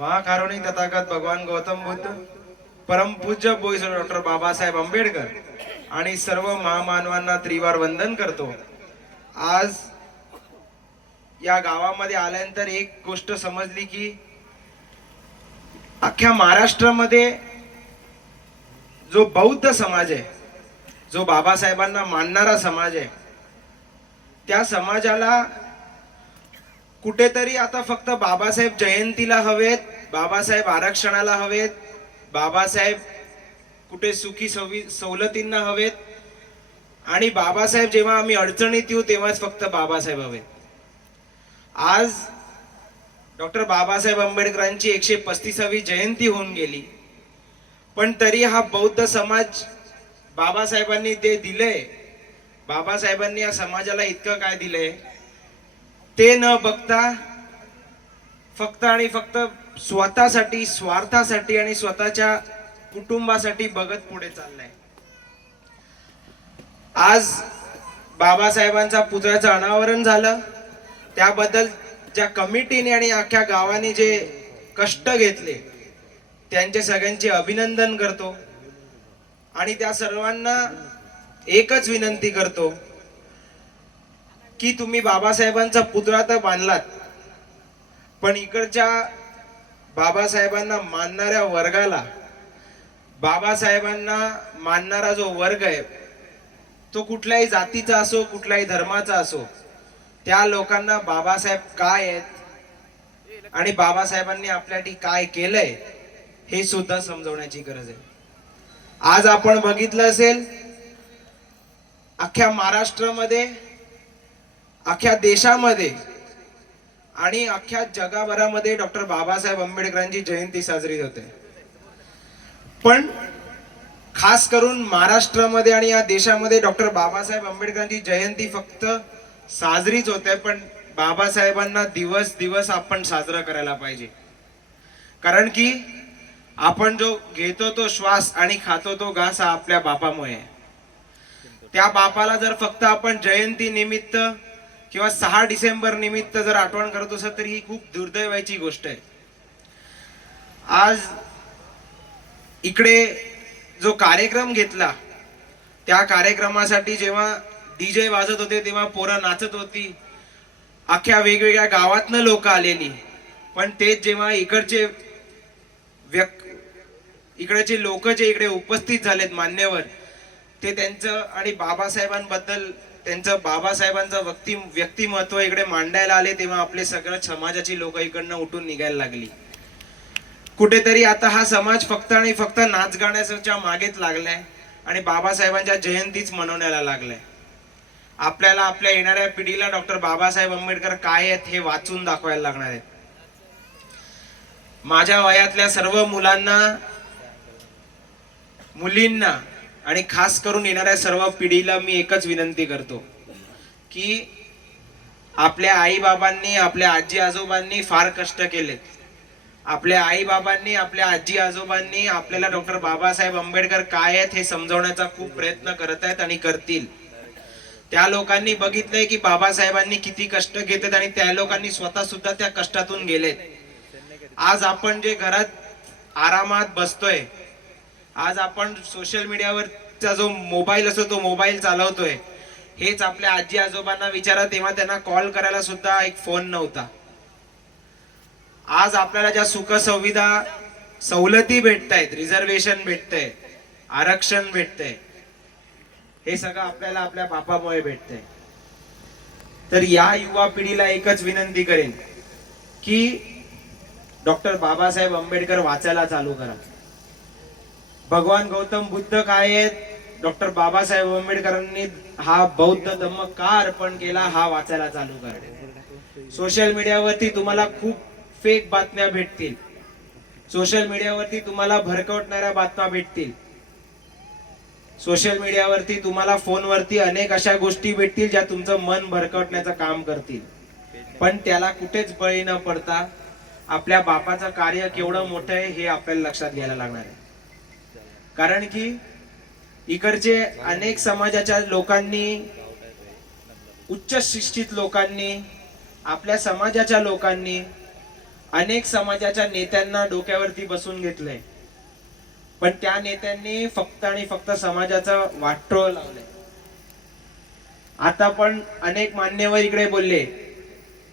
महाकारुणिक तथागत भगवान गौतम बुद्ध, परमपूज्य बोईसर डॉक्टर बाबासाहेब आंबेडकर आणि सर्व महामानवांना त्रिवार वंदन करतो। आज या गावामध्ये आल्यानंतर एक गोष्ट समजली की अख्ख्या महाराष्ट्रामध्ये जो बौद्ध समाज आहे, जो बाबासाहेबांना मानणारा समाज आहे, त्या समाजाला कुठेतरी आता फक्त बाबासाहेब जयंतीला हवेत, बाबासाहेब आरक्षणाला हवेत, बाबासाहेब कुठे सुखी सवलतींना हवेत आणि बाबासाहेब जेव्हा आम्ही अडचणीत येऊ तेव्हाच फक्त बाबासाहेब हवेत। आज डॉक्टर बाबासाहेब आंबेडकरांची 135वी जयंती होऊन गेली, पण तरी हा बौद्ध समाज बाबासाहेबांनी ते दिलंय, बाबासाहेबांनी या समाजाला इतकं काय दिलंय ते न बघता फक्त आणि फक्त स्वतःसाठी, स्वार्थासाठी आणि स्वतःच्या कुटुंबासाठी बघत पुढे चाललाय। आज बाबासाहेबांचा पुतळ्याचं अनावरण झालं, त्याबद्दल ज्या कमिटीने आणि अख्ख्या गावाने जे कष्ट घेतले त्यांचे सगळ्यांचे अभिनंदन करतो आणि त्या सर्वांना एकच विनंती करतो की तुम्ही बाबासाहेबांचा पुतळा तर बांधलात, पण इकडच्या बाबासाहेबांना मानणाऱ्या वर्गाला, बाबासाहेबांना मानणारा जो वर्ग आहे तो कुठल्याही जातीचा असो, कुठल्याही धर्माचा असो, त्या लोकांना बाबासाहेब काय आहेत आणि बाबासाहेबांनी आपल्यासाठी काय केलंय हे सुद्धा समजवण्याची गरज आहे। आज आपण बघितलं असेल अख्ख्या महाराष्ट्रामध्ये, अख्ख्या देशामध्ये आणि अख्ख्या जगभरामध्ये डॉक्टर बाबासाहेब आंबेडकरांची जयंती साजरी होते, पण खास करून महाराष्ट्रामध्ये आणि या देशामध्ये डॉक्टर बाबासाहेब आंबेडकरांची जयंती फक्त साजरीच होते, पण बाबासाहेबांना दिवस दिवस आपण साजरा करायला पाहिजे। कारण की आपण जो घेतो तो श्वास आणि खातो तो घास हा आपल्या बापामुळे, त्या बापाला जर फक्त आपण जयंती निमित्त किंवा 6 डिसेंबर निमित्त जर आठवण करत असेल तर ही खूप दुर्दैवाची गोष्ट आहे। आज इकडे जो कार्यक्रम घेतला त्या कार्यक्रमासाठी जेव्हा डीजे वाजत होते तेव्हा पोरं नाचत होती, अख्ख्या वेगवेगळ्या गावातनं लोक आलेली, पण तेच जेव्हा इकडचे लोक जे इकडे उपस्थित झालेत मान्यवर, ते त्यांचं आणि बाबासाहेबांबद्दल त्यांचं बाबासाहेबांचं व्यक्तिमत्व इकडे मांडायला आले, तेव्हा आपले सगळ्या समाजाची लोक इकडनं उठून निघायला लागली। कुठेतरी आता हा समाज फक्त आणि फक्त नाच गाण्याच्या मागेच लागलाय आणि बाबासाहेबांच्या जयंतीच मनवण्याला लागलाय। आपल्याला आपल्या येणाऱ्या पिढीला डॉक्टर बाबासाहेब आंबेडकर काय आहेत हे वाचून दाखवायला लागणार आहेत। माझ्या वयातल्या सर्व मुलांना, मुलींना आणि खास करून येणाऱ्या सर्व पिढीला मी एकच विनंती करतो की आपल्या आई बाबांनी, आपल्या आजी आजोबांनी फार कष्ट केलेत, आपल्या आई बाबांनी, आपल्या आजी आजोबांनी आपल्याला डॉक्टर बाबासाहेब आंबेडकर काय आहेत हे समजवण्याचा खूप प्रयत्न करत आहेत आणि करतील। त्या लोकांनी बघितलंय की बाबासाहेबांनी किती कष्ट घेतलेत आणि त्या लोकांनी स्वतः सुद्धा त्या कष्टातून गेलेत। आज आपण जे घरात आरामात बसतोय, आज आपण सोशल मीडियावरचा जो मोबाईल असतो तो मोबाईल चालवतोय, हेच आपल्या आजी आजोबांना विचारा, तेव्हा त्यांना कॉल करायला सुद्धा एक फोन नव्हता। आज आपल्याला ज्या सुख सुविधा सवलती भेटतायत, रिझर्वेशन भेटतंय, आरक्षण भेटतंय, हे सगळं आपल्याला आपल्या बापामुळे भेटतंय। तर या युवा पिढीला एकच विनंती करेन की डॉक्टर बाबासाहेब आंबेडकर वाचायला चालू करा। भगवान गौतम बुद्ध काय आहेत, डॉक्टर बाबासाहेब आंबेडकरांनी हा बौद्ध धम्म का अर्पण केला हा वाचायला चालू करा। सोशल मीडियावरती तुम्हाला खूप फेक बातम्या भेटतील, सोशल मीडियावरती तुम्हाला भरकवणाऱ्या बातम्या भेटतील, सोशल मीडियावरती तुम्हाला फोनवरती अनेक अशा गोष्टी भेटतील ज्या तुमचं मन भरकवण्याचं काम करतील, पण त्याला कुठेच बळी न पडता आपल्या बापाचं कार्य केवढं मोठं आहे हे आपल्याला लक्षात घ्यायला लागणार आहे। कारण की इकडचे अनेक समाजाच्या लोकांनी, उच्च शिक्षित लोकांनी, आपल्या समाजाच्या लोकांनी अनेक समाजाच्या नेत्यांना डोक्यावरती बसून घेतलंय, पण त्या नेत्यांनी फक्त आणि फक्त समाजाचा वाटोळ लावलंय. आता पण अनेक मान्यवर इकडे बोलले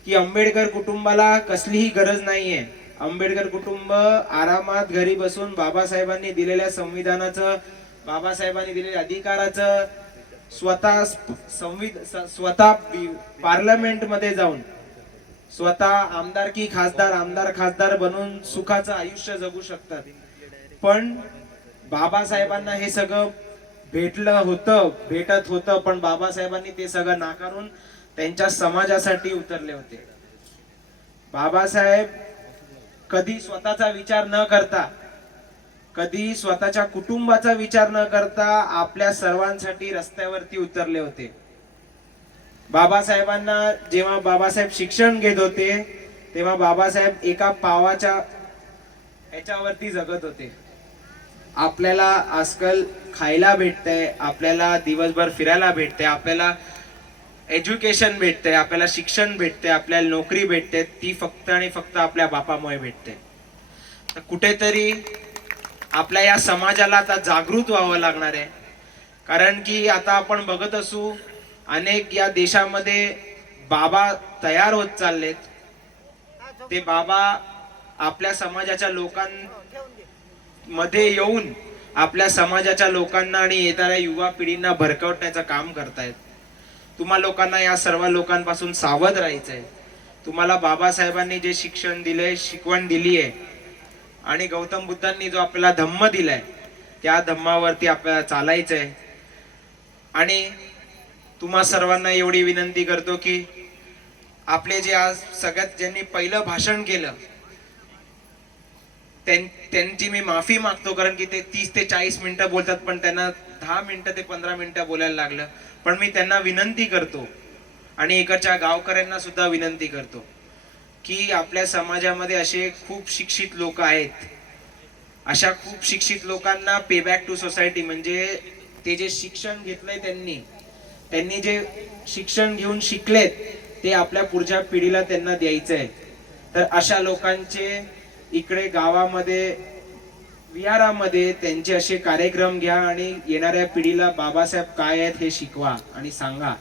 की आंबेडकर कुटुंबाला कसलीही गरज नाहीये. आंबेडकर कुटुंब आरामात घरी बसून बाबासाहेबांनी दिलेल्या संविधानाचं, बाबासाहेबांनी दिलेल्या अधिकाराचं स्वतः पार्लमेंट मध्ये जाऊन स्वतः आमदार खासदार बनून सुखाचं आयुष्य जगू शकतात. पण बाबासाहेबांना हे सगळं भेटत होतं, पण बाबासाहेबांनी ते सगळं नाकारून त्यांच्या समाजासाठी उतरले होते. बाबासाहेब कधी स्वतःचा विचार न करता, कधी स्वतःच्या कुटुंबाचा विचार न करता आपल्या सर्वांसाठी रस्त्यावरती उतरले होते. बाबासाहेबांना जेव्हा बाबासाहेब शिक्षण घेत होते तेव्हा बाबासाहेब एका पावाच्या याच्यावरती जगत होते. आपल्याला आजकाल खायला भेटतंय, आपल्याला दिवसभर फिरायला भेटतंय, आपल्याला एज्युकेशन भेटतंय, आपल्याला शिक्षण भेटतंय, आपल्याला नोकरी भेटते, ती फक्त आणि फक्त आपल्या बापामुळे भेटते. तर कुठेतरी आपल्या या समाजाला आता जागृत व्हावं लागणार आहे. कारण की आता आपण बघत असू अनेक या देशामध्ये बाबा तयार होत चाललेत. ते बाबा आपल्या समाजाच्या लोकांमध्ये येऊन आपल्या समाजाच्या लोकांना आणि येणाऱ्या युवा पिढींना भरकवण्याचं काम करतायत. तुम्हा लोकांना या सर्व लोकांपासून सावध राहायचंय. तुम्हाला बाबासाहेबांनी जे शिक्षण दिलंय, शिकवण दिली आहे, आणि गौतम बुद्धांनी जो आपल्याला धम्म दिलाय त्या धम्मावरती आपल्याला चालायचंय. आणि तुम्हा सर्वांना एवढी विनंती करतो की आपले जे आज सगळ्यात ज्यांनी पहिलं भाषण केलं त्यांची मी माफी मागतो, कारण की ते 30 ते 40 मिनिटं बोलतात, पण त्यांना 10 मिनिटं ते 15 मिनिटं बोलायला लागलं. पण मी त्यांना विनंती करतो आणि इकडच्या गावकऱ्यांना सुद्धा विनंती करतो की आपल्या समाजामध्ये असे खूप शिक्षित लोक आहेत. अशा खूप शिक्षित लोकांना पे बॅक टू सोसायटी, म्हणजे ते जे शिक्षण घेतलंय त्यांनी जे शिक्षण घेऊन शिकलेत ते आपल्या पुढच्या पिढीला त्यांना द्यायचंय. तर अशा लोकांचे इकडे गावामध्ये, विहारामध्ये त्यांचे असे कार्यक्रम घ्या आणि येणाऱ्या पिढीला बाबासाहेब काय आहेत हे शिकवा आणि सांगा.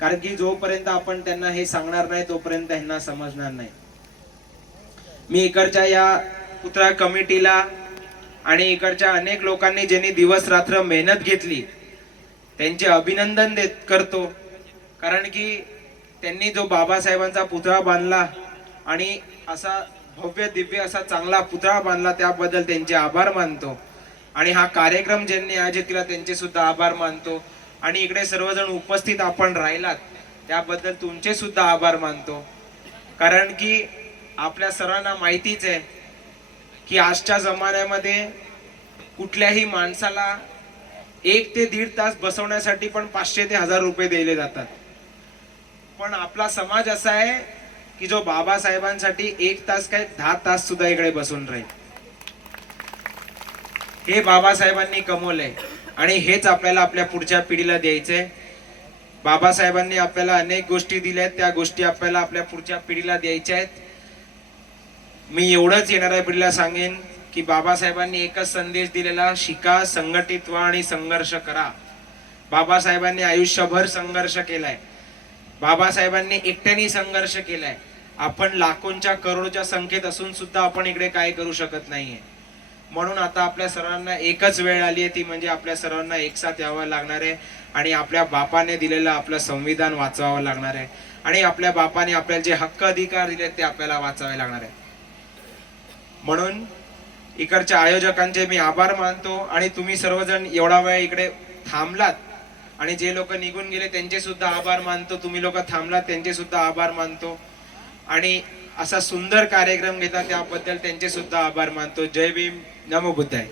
कारण की जोपर्यंत आपण त्यांना हे सांगणार नाही तोपर्यंत ह्यांना समजणार नाही. मी इकडच्या या पुतळा कमिटीला आणि इकडच्या अनेक लोकांनी ज्यांनी दिवस रात्र मेहनत घेतली त्यांचे अभिनंदन करतो. कारण की त्यांनी जो बाबासाहेबांचा पुतळा बांधला आणि असा भव्य दिव्य असा चांगला पुतळा बांधला त्याबद्दल त्यांचे आभार मानतो. आणि हा कार्यक्रम ज्यांनी आयोजित केला त्यांचे सुद्धा आभार मानतो. आणि इकडे सर्वजण उपस्थित आपण राहिलात त्याबद्दल तुमचे सुद्धा आभार मानतो. कारण की आपल्या सर्वांना माहितीच आहे की आजच्या जमान्यामध्ये कुठल्याही माणसाला 1 ते 1.5 तास बसवण्यासाठी पण 500 ते 1000 रुपये दिले जातात. पण आपला समाज असा आहे की जो बाबासाहेबांसाठी 1 तास काय 10 तास सुद्धा इकडे बसून राहील. हे बाबासाहेबांनी कमवलंय आणि हेच आपल्याला आपल्या पुढच्या पिढीला द्यायचंय. बाबासाहेबांनी आपल्याला अनेक गोष्टी दिल्यात, त्या गोष्टी आपल्याला आपल्या पुढच्या पिढीला द्यायच्या आहेत. मी एवढंच येणाऱ्या पिढीला सांगेन की बाबासाहेबांनी एकच संदेश दिलेला, शिका, संघटित व्हा आणि संघर्ष करा. बाबासाहेबांनी आयुष्यभर संघर्ष केलाय. बाबासाहेबांनी एकट्याने संघर्ष केलाय. आपण लाखोंच्या करोडच्या संख्येत असून सुद्धा आपण इकडे काय करू शकत नाहीये. म्हणून आता आपल्या सर्वांना एकच वेळ आली आहे, ती म्हणजे आपल्या सर्वांना एकसाथ यावं लागणार आहे आणि आपल्या बापाने दिलेलं आपलं संविधान वाचवावं लागणार आहे. आणि आपल्या बापाने आपल्याला जे हक्क अधिकार दिले ते आपल्याला वाचावे लागणार आहे. म्हणून इकडच्या आयोजकांचे मी आभार मानतो. आणि तुम्ही सर्वजण एवढा वेळ इकडे थांबलात आणि जे लोक निघून गेले त्यांचे सुद्धा आभार मानतो. तुम्ही लोक थांबलात त्यांचे सुद्धा आभार मानतो. आणि असा सुंदर कार्यक्रम घेतला त्याबद्दल त्यांचे सुद्धा आभार मानतो. जय भीम, नमो बुद्धाय.